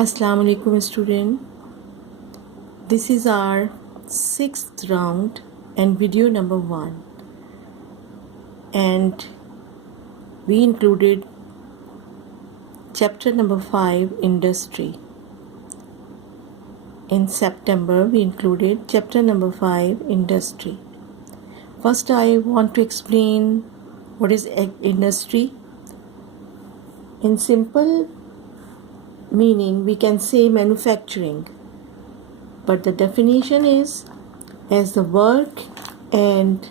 Assalamu alaikum student. This is our 6th round and video number 1, and we included chapter number 5 industry. In September we included chapter number 5 industry. First I want to explain what is industry. In simple meaning we can say manufacturing, but the definition is as the work and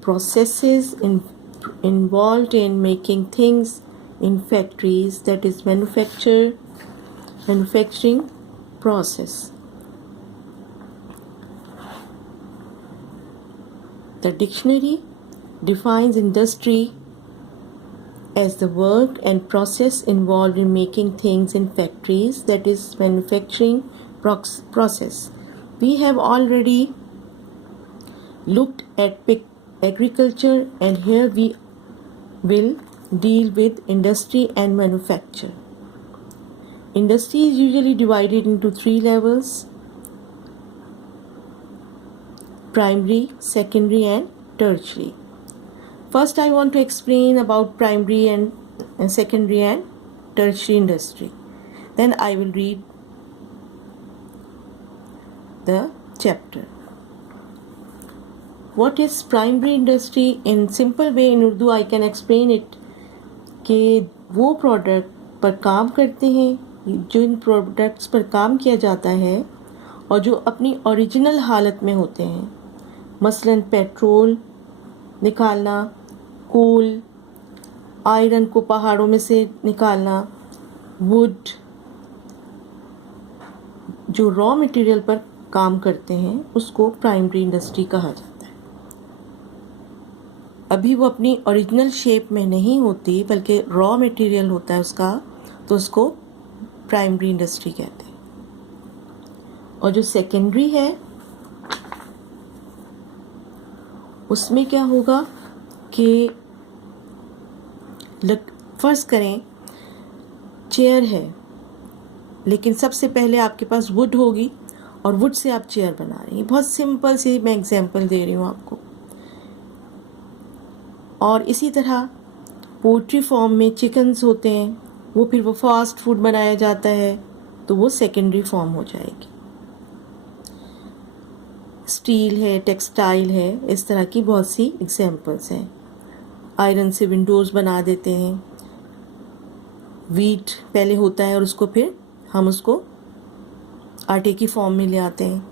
processes involved in making things in factories, that is manufacturing process. The dictionary defines industry as the work and process involved in making things in factories, that is manufacturing process. We have already looked at agriculture, and here we will deal with industry and manufacture. Industry is usually divided into 3 levels: primary, secondary and tertiary. First I want to explain about primary and secondary and tertiary industry. Then I will read the chapter. What is primary industry? In simple way in Urdu I can explain it कि वो product पर काम करते हैं, जो इन products पर काम किया जाता है और जो अपनी ओरिजिनल हालत में होते हैं, मसलन पेट्रोल निकालना, कोल, आयरन को पहाड़ों में से निकालना, वुड, जो रॉ मटेरियल पर काम करते हैं उसको प्राइमरी इंडस्ट्री कहा जाता है. अभी वो अपनी ओरिजिनल शेप में नहीं होती बल्कि रॉ मटेरियल होता है उसका, तो उसको प्राइमरी इंडस्ट्री कहते हैं. और जो सेकेंडरी है उसमें क्या होगा कि फर्ज करें चेयर है, लेकिन सबसे पहले आपके पास वुड होगी और वुड से आप चेयर बना रही हैं. बहुत सिंपल सी मैं एग्जांपल दे रही हूँ आपको. और इसी तरह पोल्ट्री फार्म में चिकन्स होते हैं, वो फिर वो फास्ट फूड बनाया जाता है, तो वो सेकेंडरी फॉर्म हो जाएगी. स्टील है, टेक्सटाइल है, इस तरह की बहुत सी एग्जांपल्स हैं. आयरन से विंडोज़ बना देते हैं. वीट पहले होता है और उसको फिर हम उसको आटे की फॉर्म में ले आते हैं.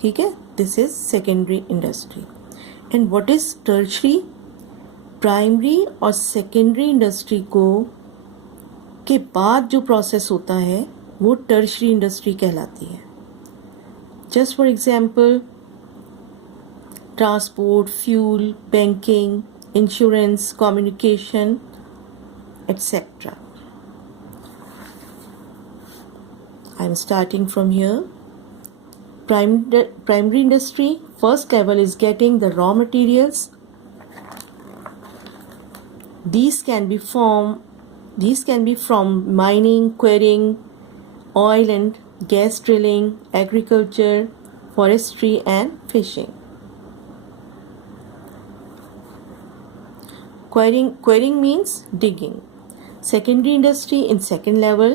ठीक है, this is secondary industry. And what is tertiary? Primary और सेकेंडरी इंडस्ट्री को के बाद जो प्रोसेस होता है वो टर्शरी इंडस्ट्री कहलाती है. Just for example transport, fuel, banking, insurance, communication, etc. I am starting from here. Primary industry, first level is getting the raw materials. These can be from mining, quarrying, oil and gas drilling, agriculture, forestry and fishing. Quarrying means digging. Secondary industry in second level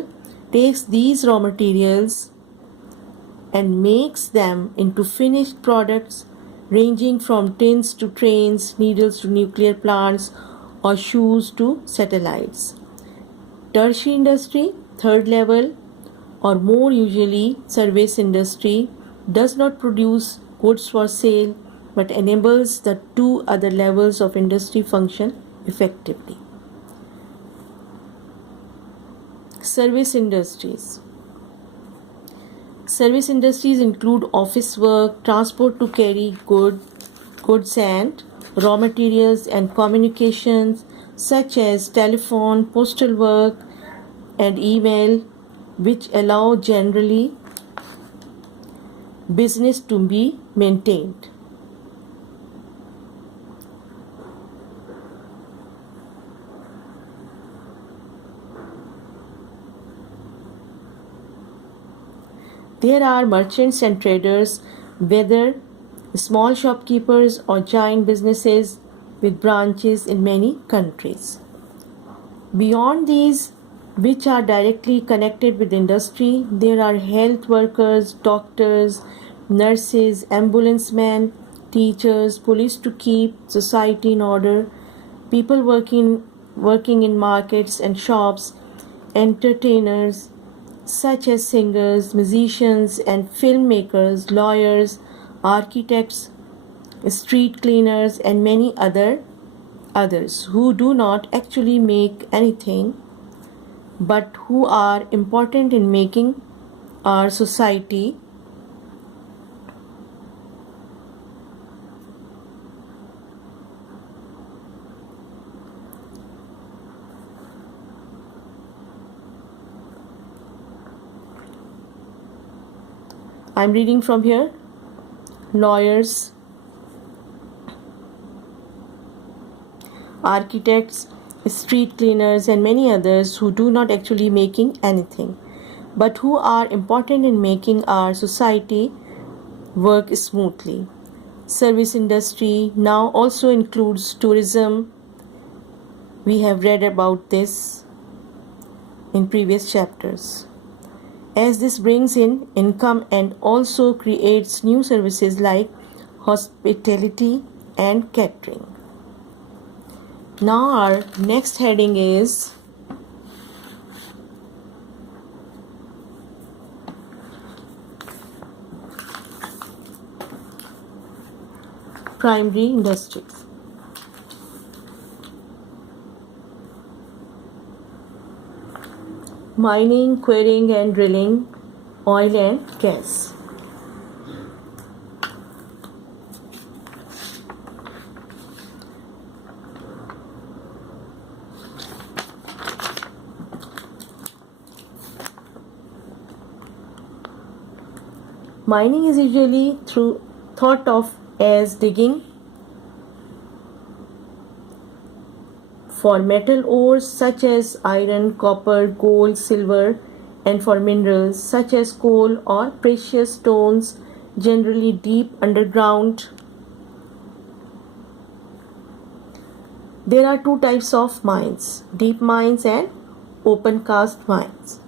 takes these raw materials and makes them into finished products ranging from tins to trains, needles to nuclear plants, or shoes to satellites. Tertiary industry, third level, or more usually service industry, does not produce goods for sale but enables the 2 other levels of industry function effectively. Service industries. Service industries include office work, transport to carry goods and raw materials, and communications such as telephone, postal work and email, which allow generally business to be maintained. There are merchants and traders, whether small shopkeepers or giant businesses with branches in many countries. Beyond these, which are directly connected with industry, there are health workers, doctors, nurses, ambulance men, teachers, police to keep society in order, people working in markets and shops, entertainers such as singers, musicians and filmmakers, lawyers, architects, street cleaners and many others who do not actually make anything but who are important in making our society I'm reading from here. Lawyers, architects, street cleaners and many others who do not actually making anything but who are important in making our society work smoothly. Service industry now also includes tourism. We have read about this in previous chapters. As this brings in income and also creates new services like hospitality and catering. Now our next heading is primary industries. Mining, quarrying and drilling, oil and gas. Mining is usually thought of as digging for metal ores such as iron, copper, gold, silver, and for minerals such as coal or precious stones, generally deep underground. There are two types of mines: deep mines and open cast mines.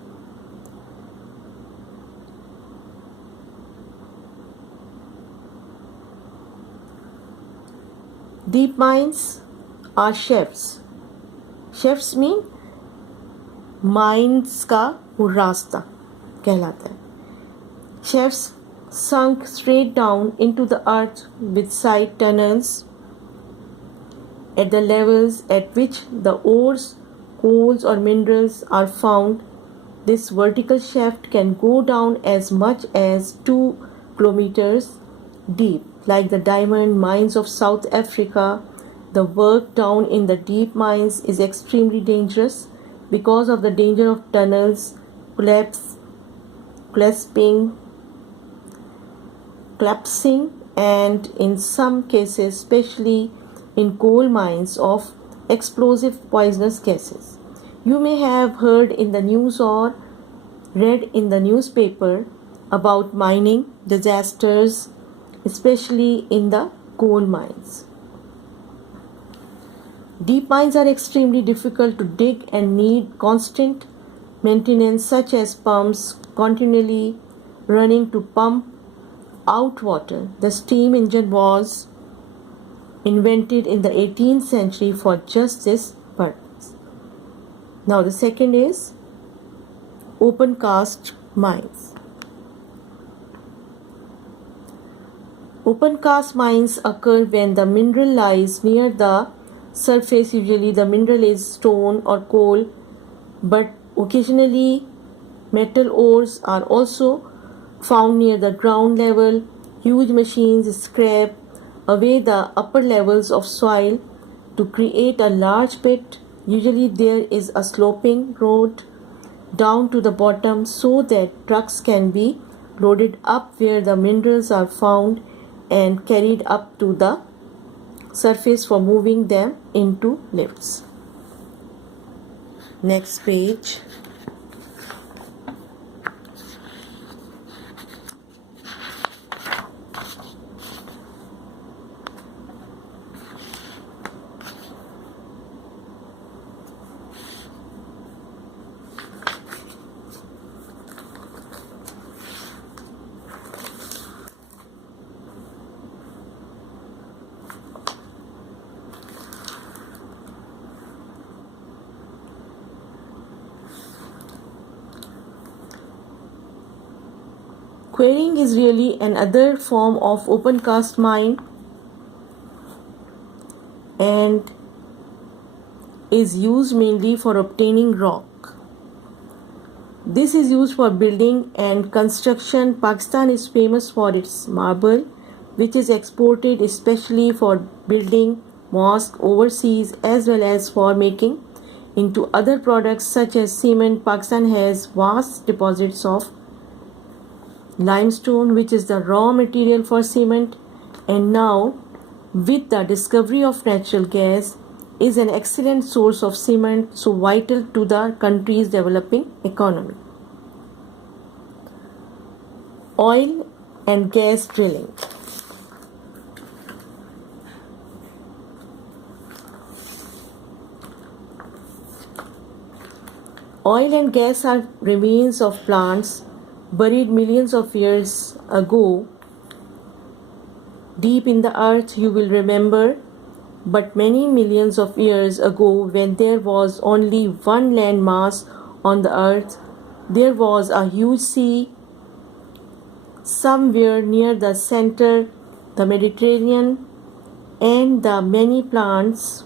Deep mines are shafts. Shafts mean mines का वो रास्ता कहलाता है. Shafts sunk straight down into the earth with side tunnels at the levels at which the ores, coals or minerals are found. This vertical shaft can go down as much as 2 kilometers deep, like the diamond mines of South Africa. The work down in the deep mines is extremely dangerous because of the danger of tunnels collapsing, and in some cases, especially in coal mines, of explosive poisonous gases. You may have heard in the news or read in the newspaper about mining disasters, especially in the coal mines. Deep mines are extremely difficult to dig and need constant maintenance, such as pumps continually running to pump out water. The steam engine was invented in the 18th century for just this purpose. Now the second is open cast mines. Open cast mines occur when the mineral lies near the surface. Usually the mineral is stone or coal, but occasionally metal ores are also found near the ground level. Huge machines scrape away the upper levels of soil to create a large pit. Usually there is a sloping road down to the bottom so that trucks can be loaded up where the minerals are found and carried up to the surface for moving them into lifts. Next page. Quarrying is really another form of open cast mine and is used mainly for obtaining rock. This is used for building and construction. Pakistan is famous for its marble, which is exported especially for building mosques overseas as well as for making into other products such as cement. Pakistan has vast deposits of limestone, which is the raw material for cement, and now with the discovery of natural gas is an excellent source of cement, so vital to the country's developing economy. Oil and gas drilling. Oil and gas are remains of plants buried millions of years ago deep in the earth, you will remember. But many millions of years ago, when there was only one land mass on the earth, there was a huge sea somewhere near the center, the Mediterranean, and the many plants.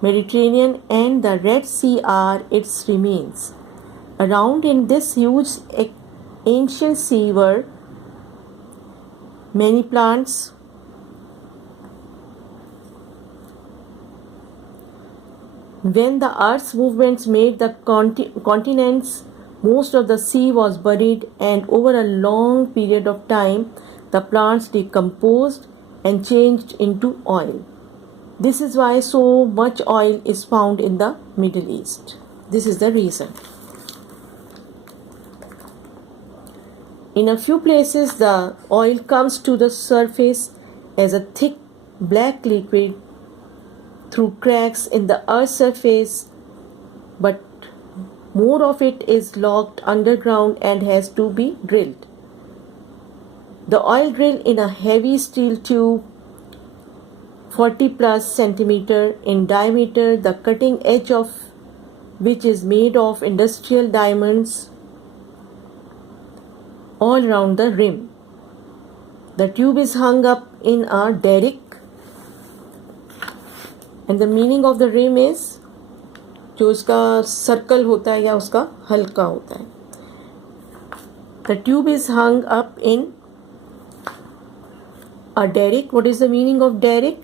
Mediterranean and the Red Sea are its remains. Around in this huge ancient sea were many plants. When the earth's movements made the continents, most of the sea was buried, and over a long period of time, the plants decomposed and changed into oil. This is why so much oil is found in the Middle East. This is the reason. In a few places, the oil comes to the surface as a thick black liquid through cracks in the earth's surface, but more of it is locked underground and has to be drilled. The oil drilled in a heavy steel tube 40 plus centimeter in diameter, the cutting edge of which is made of industrial diamonds all around the rim. The tube is hung up in a derrick, and the meaning of the rim is जो उसका circle होता है या उसका हल्का होता है. The tube is hung up in a derrick. What is the meaning of derrick?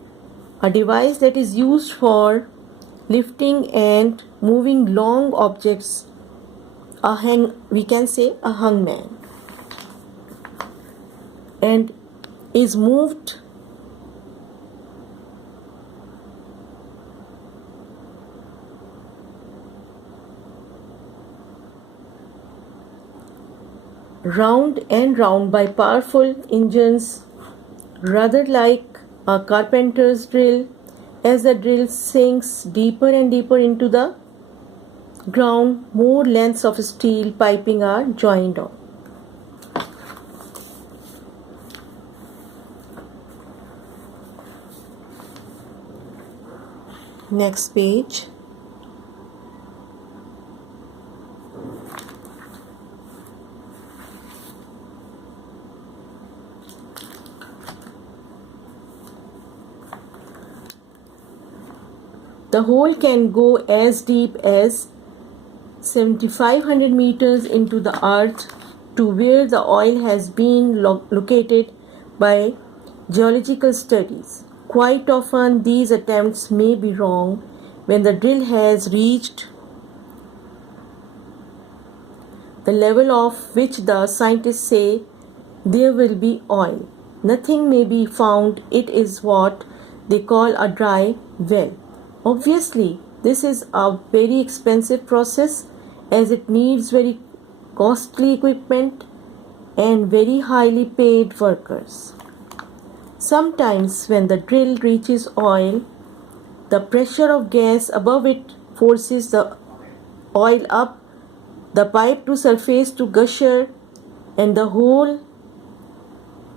A device that is used for lifting and moving long objects. We can say a hangman, and is moved round and round by powerful engines, rather like a carpenter's drill. As the drill sinks deeper and deeper into the ground, more lengths of steel piping are joined on. Next page. The hole can go as deep as 7,500 meters into the earth to where the oil has been located by geological studies. Quite often these attempts may be wrong when the drill has reached the level of which the scientists say there will be oil. Nothing may be found. It is what they call a dry well. Obviously, this is a very expensive process as it needs very costly equipment and very highly paid workers. Sometimes when the drill reaches oil, the pressure of gas above it forces the oil up the pipe to surface to gusher, and the hole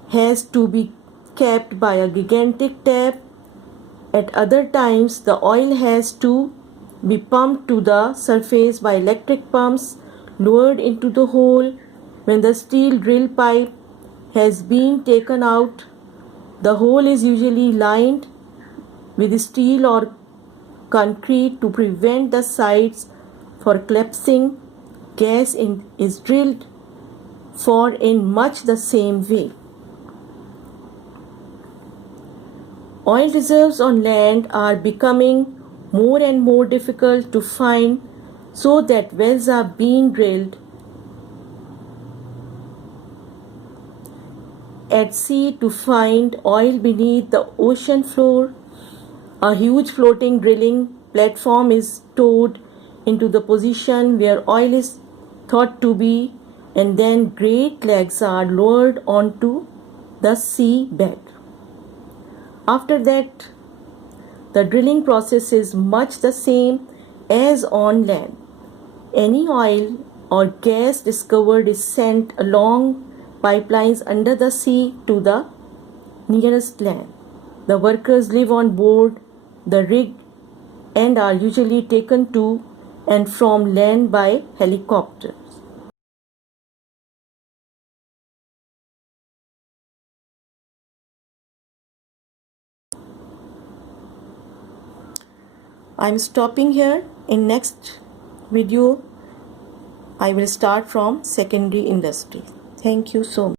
has to be capped by a gigantic tap. At other times, the oil has to be pumped to the surface by electric pumps lowered into the hole When the steel drill pipe has been taken out, the hole is usually lined with steel or concrete to prevent the sides for collapsing. Gas is drilled for in much the same way. Oil reserves on land are becoming more and more difficult to find, so that wells are being drilled at sea to find oil beneath the ocean floor. A huge floating drilling platform is towed into the position where oil is thought to be, and then great legs are lowered onto the sea bed. After that, the drilling process is much the same as on land. Any oil or gas discovered is sent along pipelines under the sea to the nearest land. The workers live on board the rig and are usually taken to and from land by helicopters. I'm stopping here. In next video, I will start from secondary industry. Thank you so much.